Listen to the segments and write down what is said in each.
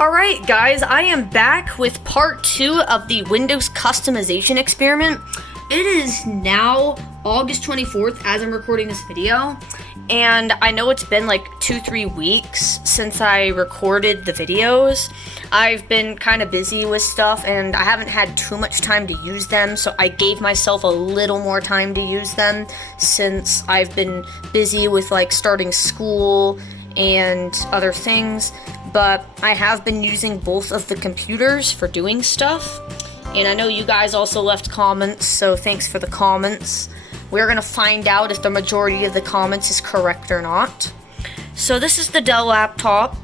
Alright guys, I am back with part 2 of the Windows customization experiment. It is now August 24th as I'm recording this video, and I know it's been like 2-3 weeks since I recorded the videos. I've been kind of busy with stuff and I haven't had too much time to use them, so I gave myself a little more time to use them since I've been busy with like starting school and other things. But I have been using both of the computers for doing stuff, and I know you guys also left comments, so thanks for the comments. We're gonna find out if the majority of the comments is correct or not. So this is the Dell laptop.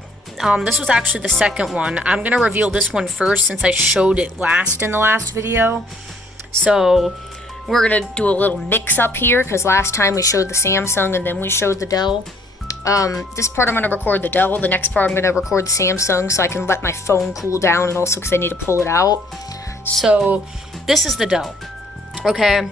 This was actually the second one. I'm gonna reveal this one first since I showed it last in the last video. So we're gonna do a little mix up here because last time we showed the Samsung and then we showed the Dell. This part I'm going to record the Dell, the next part I'm going to record the Samsung so I can let my phone cool down, and also because I need to pull it out. So, this is the Dell. Okay,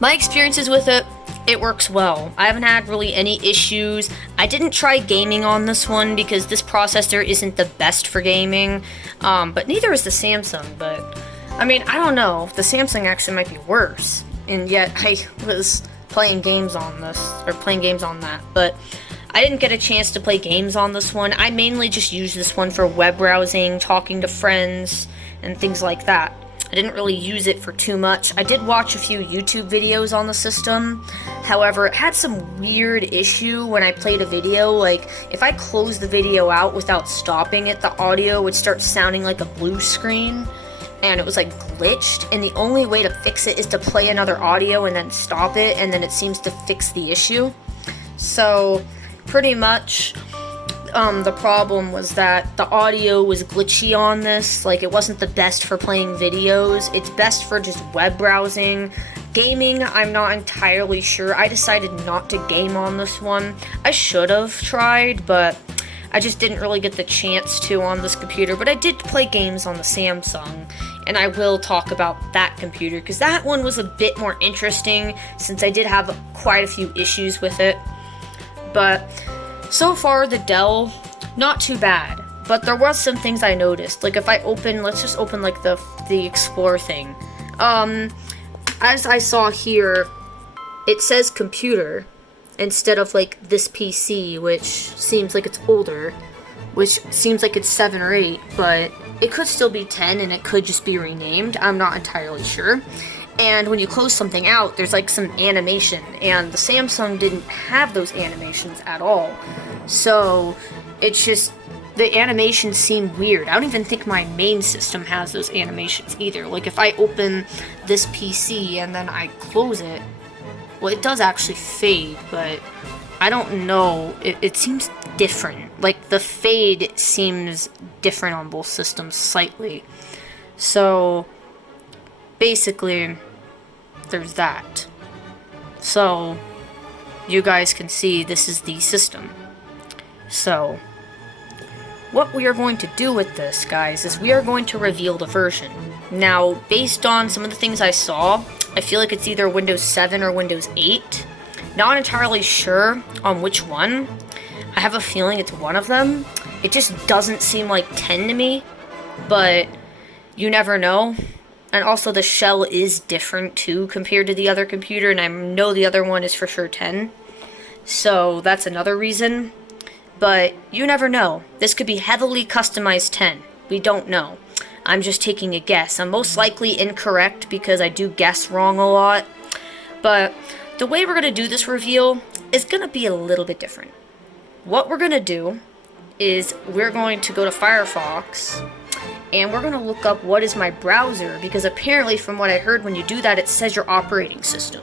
my experiences with it, it works well. I haven't had really any issues. I didn't try gaming on this one because this processor isn't the best for gaming, but neither is the Samsung, but, I mean, I don't know, the Samsung actually might be worse, and yet I was playing games on this, or playing games on that, but I didn't get a chance to play games on this one. I mainly just used this one for web browsing, talking to friends, and things like that. I didn't really use it for too much. I did watch a few YouTube videos on the system. However, it had some weird issue when I played a video. Like, if I closed the video out without stopping it, the audio would start sounding like a blue screen, and it was like glitched, and the only way to fix it is to play another audio and then stop it, and then it seems to fix the issue. So pretty much the problem was that the audio was glitchy on this. Like, it wasn't the best for playing videos. It's best for just web browsing. Gaming, I'm not entirely sure. I decided not to game on this one. I should have tried, but I just didn't really get the chance to on this computer. But I did play games on the Samsung, and I will talk about that computer because that one was a bit more interesting since I did have quite a few issues with it. But so far the Dell, not too bad, but there was some things I noticed. Like, if I open, let's just open like the Explorer thing. As I saw here, it says computer instead of like this PC, which seems like it's older, which seems like it's 7 or 8, but it could still be 10 and it could just be renamed. I'm not entirely sure. And when you close something out, there's like some animation, and the Samsung didn't have those animations at all. So it's just, the animations seem weird. I don't even think my main system has those animations either. Like, if I open this PC and then I close it, well, it does actually fade, but I don't know, it seems different. Like, the fade seems different on both systems slightly. So basically, there's that. So you guys can see this is the system. So what we are going to do with this, guys, is we are going to reveal the version. Now, based on some of the things I saw, I feel like it's either Windows 7 or Windows 8. Not entirely sure on which one. I have a feeling it's one of them. It just doesn't seem like 10 to me, but you never know. And also the shell is different too compared to the other computer, and I know the other one is for sure 10. So that's another reason. But you never know. This could be heavily customized 10. We don't know. I'm just taking a guess. I'm most likely incorrect because I do guess wrong a lot. But the way we're going to do this reveal is going to be a little bit different. What we're going to do is we're going to go to Firefox, and we're going to look up what is my browser, because apparently from what I heard, when you do that, it says your operating system.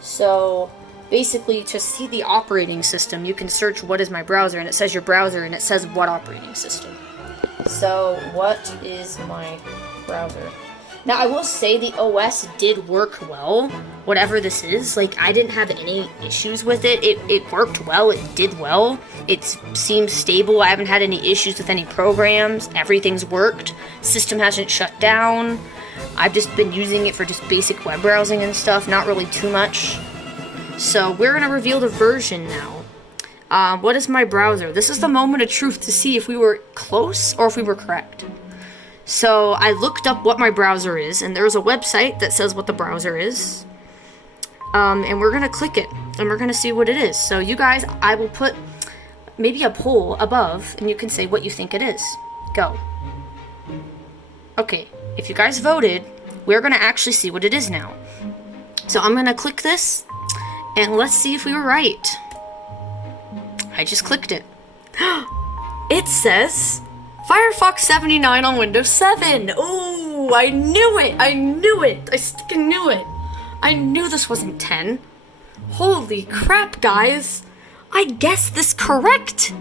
So basically, to see the operating system, you can search what is my browser, and it says your browser, and it says what operating system. So what is my browser? Now, I will say the OS did work well, whatever this is. Like, I didn't have any issues with it. It worked well, it did well. It seems stable. I haven't had any issues with any programs. Everything's worked. System hasn't shut down. I've just been using it for just basic web browsing and stuff, not really too much. So we're going to reveal the version now. What is my browser? This is the moment of truth to see if we were close or if we were correct. So I looked up what my browser is, and there's a website that says what the browser is. And we're gonna click it, and we're gonna see what it is. So you guys, I will put maybe a poll above, and you can say what you think it is. Go. Okay, if you guys voted, we're gonna actually see what it is now. So I'm gonna click this, and let's see if we were right. I just clicked it. It says Firefox 79 on Windows 7. Oh, I knew it. I knew it. I stickin' knew it. I knew this wasn't 10. Holy crap, guys. I guessed this correct.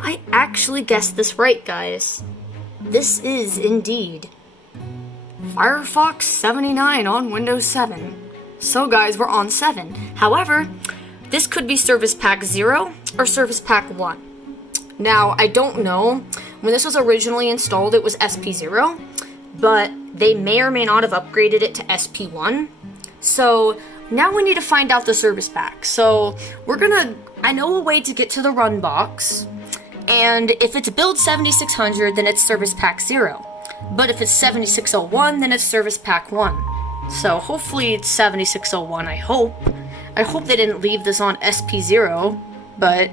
I actually guessed this right, guys. This is indeed Firefox 79 on Windows 7. So guys, we're on 7. However, this could be Service Pack 0 or Service Pack 1. Now, I don't know. When this was originally installed, it was SP0, but they may or may not have upgraded it to SP1. So now we need to find out the service pack. So I know a way to get to the run box, and if it's build 7600, then it's Service Pack 0. But if it's 7601, then it's Service Pack 1. So hopefully it's 7601, I hope. I hope they didn't leave this on SP0, but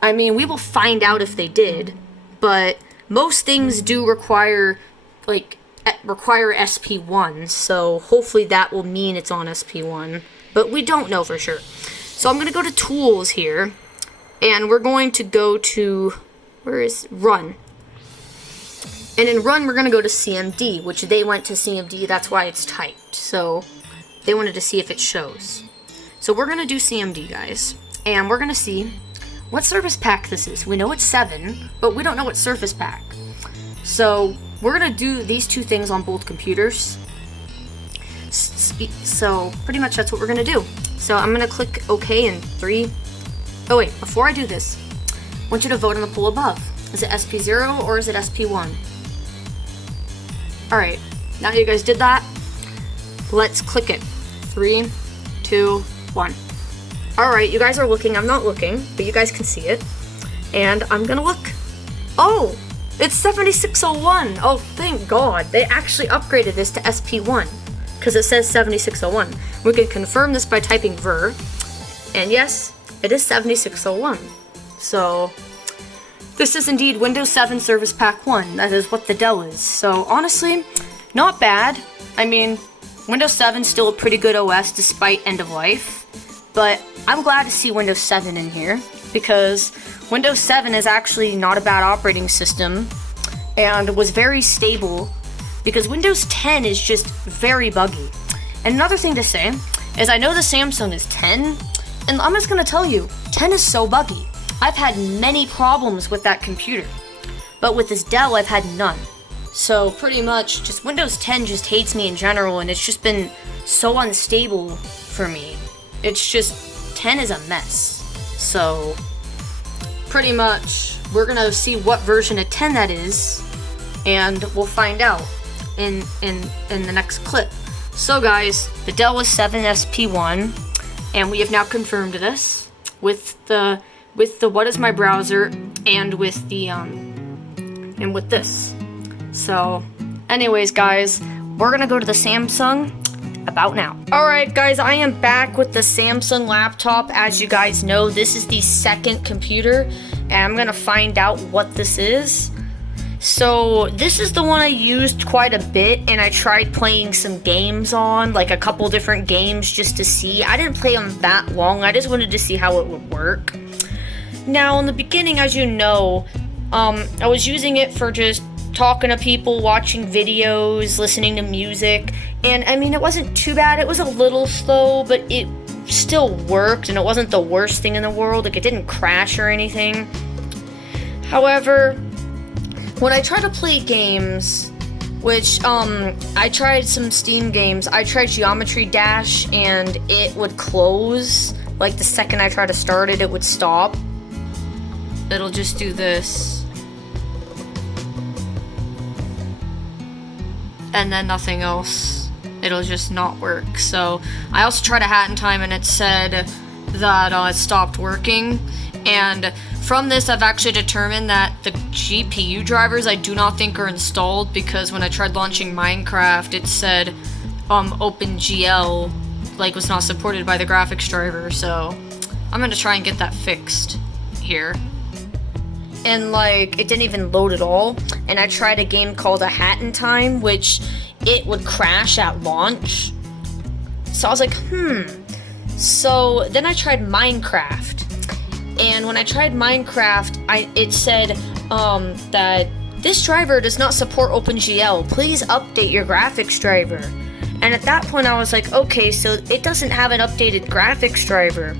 I mean, we will find out if they did. But most things do require SP1, so hopefully that will mean it's on SP1, but we don't know for sure. So I'm going to go to Tools here, and we're going to go to, where is Run? And in Run, we're going to go to CMD, which they went to CMD, that's why it's typed. So they wanted to see if it shows. So we're going to do CMD, guys, and we're going to see what service pack this is. We know it's 7, but we don't know what service pack. So we're going to do these two things on both computers. So pretty much that's what we're going to do. So I'm going to click OK in 3. Oh wait, before I do this, I want you to vote on the poll above. Is it SP0 or is it SP1? Alright, now you guys did that, let's click it. 3, 2, 1. Alright, you guys are looking. I'm not looking, but you guys can see it. And I'm gonna look. Oh! It's 7601. Oh, thank God. They actually upgraded this to SP1 because it says 7601. We can confirm this by typing ver. And yes, it is 7601. So this is indeed Windows 7 Service Pack 1. That is what the Dell is. So honestly, not bad. I mean, Windows 7 is still a pretty good OS despite end of life. But I'm glad to see Windows 7 in here because Windows 7 is actually not a bad operating system and was very stable because Windows 10 is just very buggy. And another thing to say is I know the Samsung is 10, and I'm just going to tell you, 10 is so buggy. I've had many problems with that computer, but with this Dell I've had none. So pretty much just Windows 10 just hates me in general, and it's just been so unstable for me. It's just, 10 is a mess. So pretty much we're gonna see what version of 10 that is, and we'll find out in the next clip. So guys, the Dell was 7 SP1, and we have now confirmed this with the what is my browser and with the and with this. So anyways guys, we're gonna go to the Samsung about now. Alright guys, I am back with the Samsung laptop. As you guys know, this is the second computer, and I'm gonna find out what this is. So this is the one I used quite a bit, and I tried playing some games on, like a couple different games just to see. I didn't play them that long, I just wanted to see how it would work. Now in the beginning, as you know, I was using it for just talking to people, watching videos, listening to music, and I mean, it wasn't too bad. It was a little slow, but it still worked, and it wasn't the worst thing in the world. Like, it didn't crash or anything. However, when I try to play games, which I tried some Steam games, I tried Geometry Dash, and it would close. Like, the second I try to start it, it would stop. It'll just do this. And then nothing else. It'll just not work. So I also tried a Hat in Time, and it said that it stopped working, and from this I've actually determined that the GPU drivers I do not think are installed, because when I tried launching Minecraft it said OpenGL was not supported by the graphics driver, so I'm gonna try and get that fixed here. And it didn't even load at all, and I tried a game called A Hat in Time, which it would crash at launch. So I was like, So then I tried Minecraft, and when I tried Minecraft, it said that this driver does not support OpenGL. Please update your graphics driver. And at that point I was like, okay, so it doesn't have an updated graphics driver.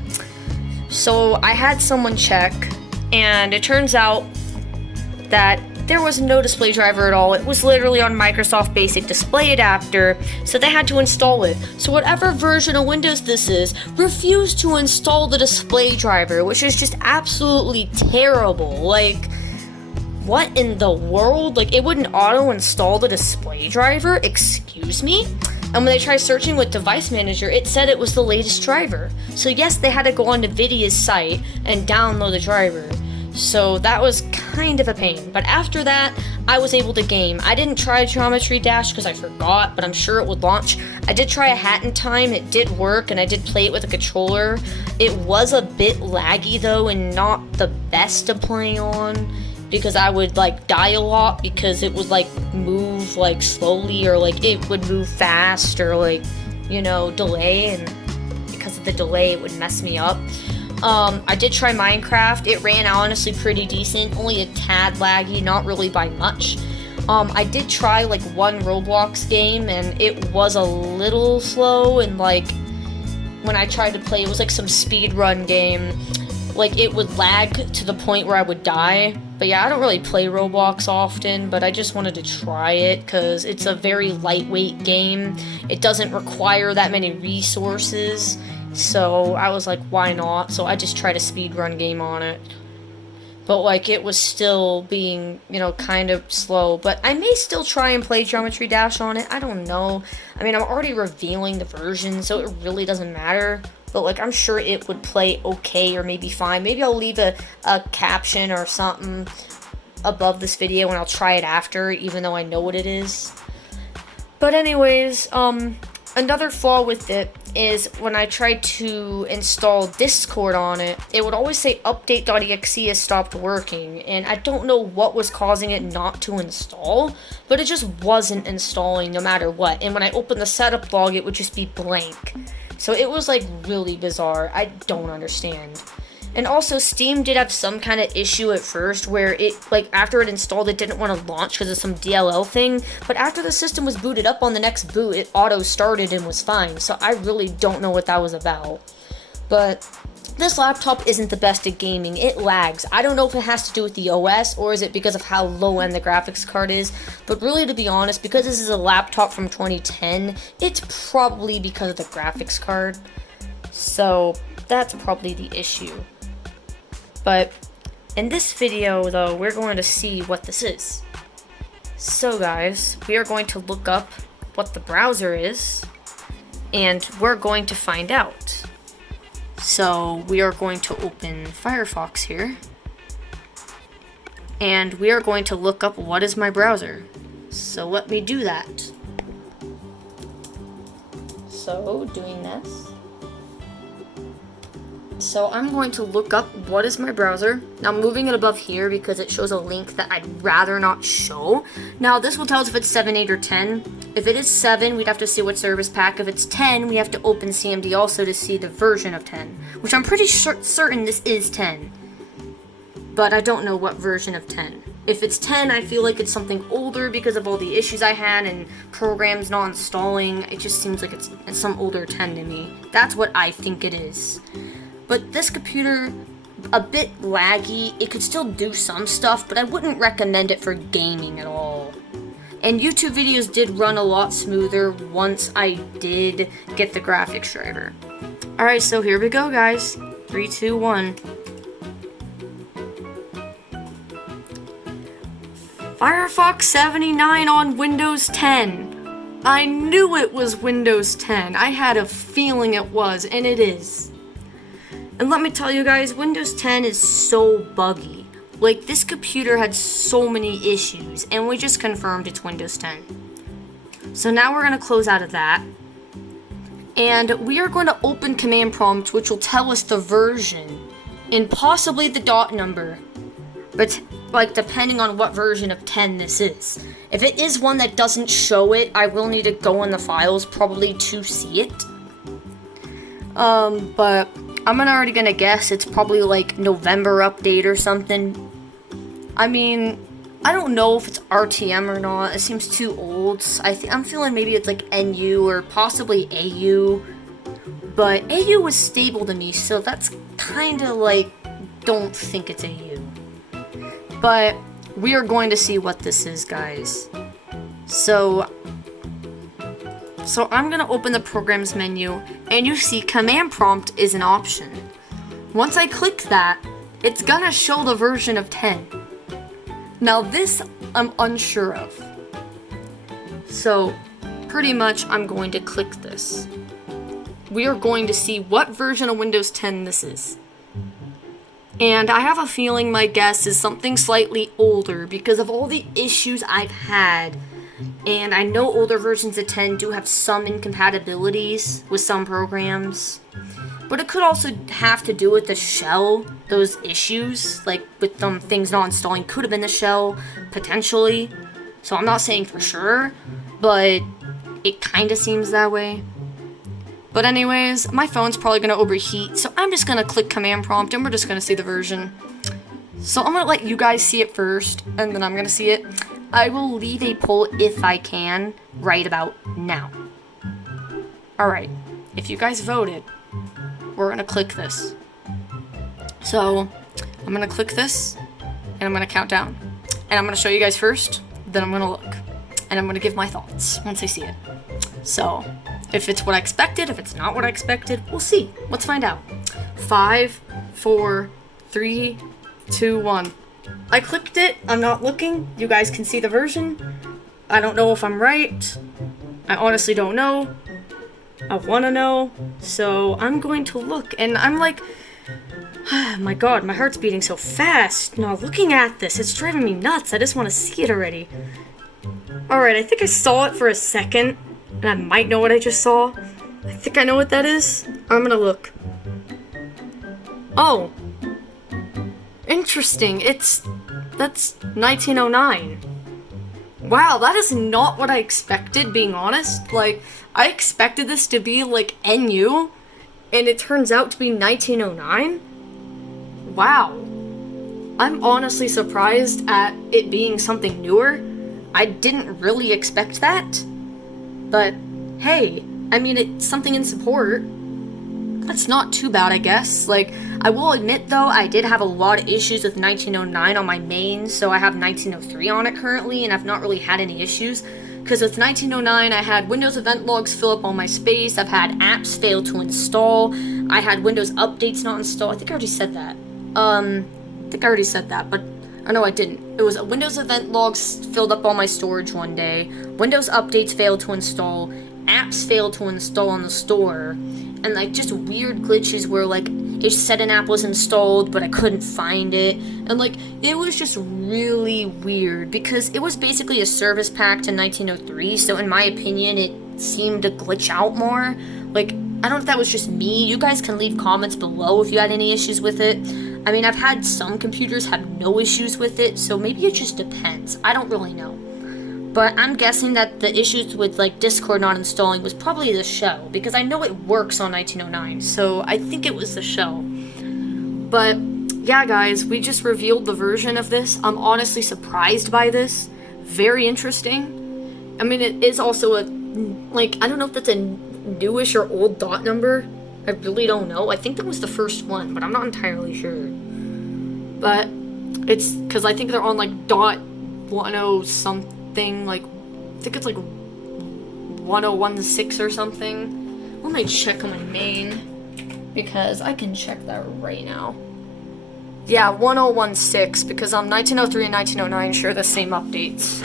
So I had someone check, and it turns out that there was no display driver at all. It was literally on Microsoft Basic Display Adapter, so they had to install it. So whatever version of Windows this is, refused to install the display driver, which is just absolutely terrible. What in the world? It wouldn't auto-install the display driver? Excuse me? And when they tried searching with Device Manager, it said it was the latest driver. So yes, they had to go on NVIDIA's site and download the driver. So that was kind of a pain. But after that, I was able to game. I didn't try Geometry Dash because I forgot, but I'm sure it would launch. I did try A Hat in Time. It did work, and I did play it with a controller. It was a bit laggy though, and not the best to play on, because I would die a lot because it would move slowly, or it would move fast, or delay, and because of the delay it would mess me up. I did try Minecraft. It ran honestly pretty decent, only a tad laggy, not really by much. I did try one Roblox game, and it was a little slow, and when I tried to play, it was some speed run game. It would lag to the point where I would die. But yeah, I don't really play Roblox often, but I just wanted to try it because it's a very lightweight game. It doesn't require that many resources, so I was like, why not? So I just tried a speedrun game on it. But it was still being, kind of slow. But I may still try and play Geometry Dash on it. I don't know. I mean, I'm already revealing the version, so it really doesn't matter. But I'm sure it would play okay, or maybe fine. Maybe I'll leave a caption or something above this video, and I'll try it after, even though I know what it is. But anyways, another flaw with it is when I tried to install Discord on it, it would always say update.exe has stopped working, and I don't know what was causing it not to install, but it just wasn't installing no matter what. And when I opened the setup log, it would just be blank. So it was really bizarre. I don't understand. And also, Steam did have some kind of issue at first where it, after it installed, it didn't want to launch because of some DLL thing. But after the system was booted up on the next boot, it auto-started and was fine. So I really don't know what that was about. But this laptop isn't the best at gaming. It lags. I don't know if it has to do with the OS or is it because of how low-end the graphics card is. But really, to be honest, because this is a laptop from 2010, it's probably because of the graphics card. So that's probably the issue. But in this video, though, we're going to see what this is. So guys, we are going to look up what the browser is, and we're going to find out. So we are going to open Firefox here, and we are going to look up what is my browser. So let me do that. So doing this. So I'm going to look up what is my browser. Now I'm moving it above here because it shows a link that I'd rather not show. Now this will tell us if it's 7, 8, or 10. If it is 7, we'd have to see what service pack. If it's 10, we have to open CMD also to see the version of 10, which I'm pretty certain this is 10. But I don't know what version of 10. If it's 10, I feel like it's something older because of all the issues I had and programs not installing. It just seems like it's some older 10 to me. That's what I think it is. But this computer, a bit laggy. It could still do some stuff, but I wouldn't recommend it for gaming at all. And YouTube videos did run a lot smoother once I did get the graphics driver. Alright, so here we go, guys. 3, 2, 1. Firefox 79 on Windows 10. I knew it was Windows 10. I had a feeling it was, and it is. And let me tell you guys, Windows 10 is so buggy. Like, this computer had so many issues, and we just confirmed it's Windows 10. So now we're going to close out of that. And we are going to open command prompt, which will tell us the version and possibly the dot number. But, like, depending on what version of 10 this is. If it is one that doesn't show it, I will need to go in the files probably to see it. But I'm already gonna guess it's probably like November update or something. I mean, I don't know if it's RTM or not. It seems too old. I'm feeling maybe it's like NU or possibly AU. But AU was stable to me, so that's kind of like, don't think it's AU. But we are going to see what this is, guys. So I'm going to open the programs menu, and you see command prompt is an option. Once I click that, it's going to show the version of 10. Now this, I'm unsure of. So, pretty much I'm going to click this. We are going to see what version of Windows 10 this is. And I have a feeling my guess is something slightly older because of all the issues I've had. And I know older versions of 10 do have some incompatibilities with some programs. But it could also have to do with the shell, those issues, like with them things not installing could have been the shell, potentially. So I'm not saying for sure, but it kind of seems that way. But anyways, my phone's probably going to overheat, so I'm just going to click command prompt and we're just going to see the version. So I'm going to let you guys see it first, and then I'm going to see it. I will leave a poll if I can right about now. Alright, if you guys voted, we're going to click this. So, I'm going to click this, and I'm going to count down. And I'm going to show you guys first, then I'm going to look. And I'm going to give my thoughts once I see it. So, if it's what I expected, if it's not what I expected, we'll see. Let's find out. 5, 4, 3, 2, 1. I clicked it. I'm not looking. You guys can see the version. I don't know if I'm right. I honestly don't know. I want to know. So I'm going to look. And I'm like, oh my god, my heart's beating so fast. Now looking at this, it's driving me nuts. I just want to see it already. Alright, I think I saw it for a second. And I might know what I just saw. I think I know what that is. I'm gonna look. Oh. Interesting. That's 1909. Wow, that is not what I expected, being honest. Like, I expected this to be, like, NU, and it turns out to be 1909? Wow. I'm honestly surprised at it being something newer. I didn't really expect that. But, hey, I mean, it's something in support. That's not too bad, I guess. Like, I will admit, though, I did have a lot of issues with 1909 on my main, so I have 1903 on it currently, and I've not really had any issues. Because with 1909, I had Windows event logs fill up all my space, I've had apps fail to install, I had Windows updates not install. I think I already said that. But oh no, I didn't. It was Windows event logs filled up all my storage one day, Windows updates failed to install, apps failed to install on the store, and like just weird glitches where like it said an app was installed but I couldn't find it, and like it was just really weird because it was basically a service pack to 1903, so in my opinion it seemed to glitch out more. Like, I don't know if that was just me. You guys can leave comments below if you had any issues with it. I mean, I've had some computers have no issues with it, so maybe it just depends. I don't really know. But I'm guessing that the issues with, like, Discord not installing was probably the shell, because I know it works on 1909, so I think it was the shell. But, yeah, guys, we just revealed the version of this. I'm honestly surprised by this. Very interesting. I mean, it is also a, like, I don't know if that's a newish or old dot number. I really don't know. I think that was the first one, but I'm not entirely sure. But it's because I think they're on like dot 10 something, like I think it's like 1016 or something. Let me check on my main because I can check that right now. Yeah, 1016 because on 1903 and 1909 share the same updates.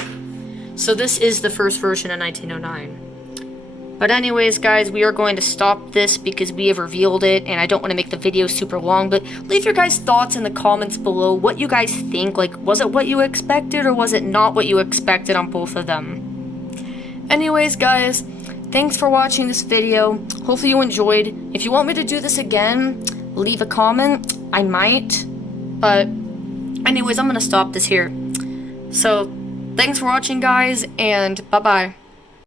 So this is the first version of 1909. But anyways, guys, we are going to stop this because we have revealed it, and I don't want to make the video super long, but leave your guys' thoughts in the comments below, what you guys think. Like, was it what you expected, or was it not what you expected on both of them? Anyways, guys, thanks for watching this video. Hopefully you enjoyed. If you want me to do this again, leave a comment. I might. But anyways, I'm going to stop this here. So, thanks for watching, guys, and bye-bye.